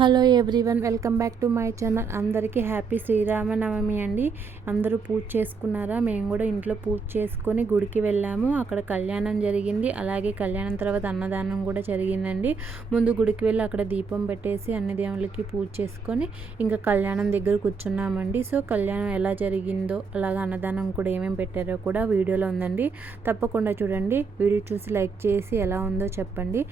Hello everyone, welcome back to my channel. అందరికీ happy Sri Rama Navami అండి. అందరూ పూజ చేసుకున్నారా? మేము కూడా ఇంట్లో పూజ చేసుకొని గుడికి వెళ్ళాము. అక్కడ కళ్యాణం జరిగింది. అలాగే కళ్యాణం తర్వాత అన్నదానం కూడా జరిగిందండి. ముందు గుడికి వెళ్ళి అక్కడ దీపం పెట్టేసి అన్ని దేవుళ్ళకి పూజ చేసుకొని ఇంకా కళ్యాణం దగ్గర కూర్చున్నామండి. సో కళ్యాణం ఎలా జరిగిందో అలాగే అన్నదానం కూడా ఏమేమి పెట్టారో కూడా వీడియోలో ఉందండి. తప్పకుండా చూడండి. వీడియో చూసి లైక్ చేసి ఎలా ఉందో చెప్పండి.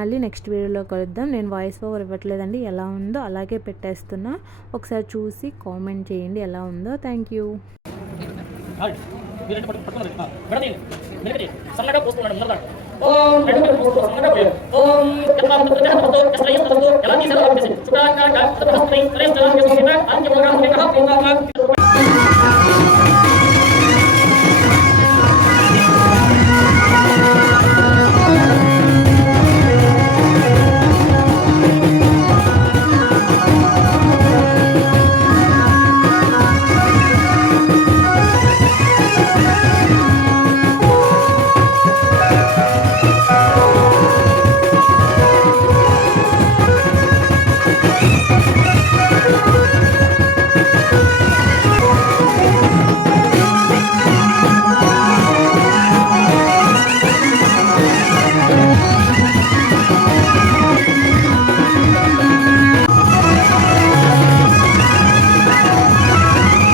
మళ్ళీ నెక్స్ట్ వీడియోలో కలుద్దాం. నేను వాయిస్ ఓవర్ ఇవ్వట్లేదండి, ఎలా ఉందో అలాగే పెట్టేస్తున్నా. ఒకసారి చూసి కామెంట్ చేయండి ఎలా ఉందో. Thank you. आप